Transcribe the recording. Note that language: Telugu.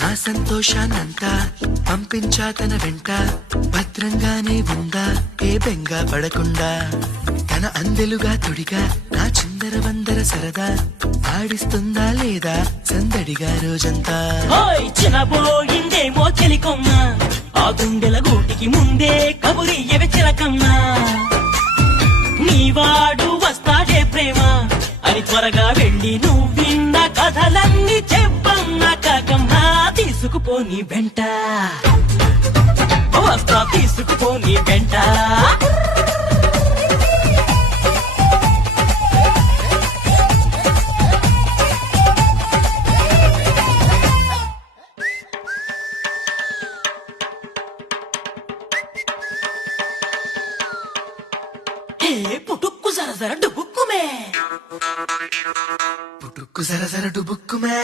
నా సంతోషాన్నంతా పంపించా తన వెంట, భద్రంగానే ఉందా ఏ బెంగ పడకుండా. తన అందెలుగా తొడిగా నా చిందర వందర సరదా, ఆడిస్తుందా లేదా సందడిగా రోజంతా. చిన్నబోయిందేమో చెలికొమ్మ, ఆ గుండెల గూటికి ముందే కబురియవే చిలకమ్మా. నీవాడు వస్తాడే ప్రేమ అని త్వరగా వెళ్ళి నువ్వు విన్న కథలన్నీ చెప్పన్నా కాకమ్మా. తీసుకుపోని వెంట వస్తా, తీసుకుపోని వెంట. పుట్టుక్కు జర జర డుబుక్కుమే, పుట్టుక్కు జర జర డుబుక్కుమే.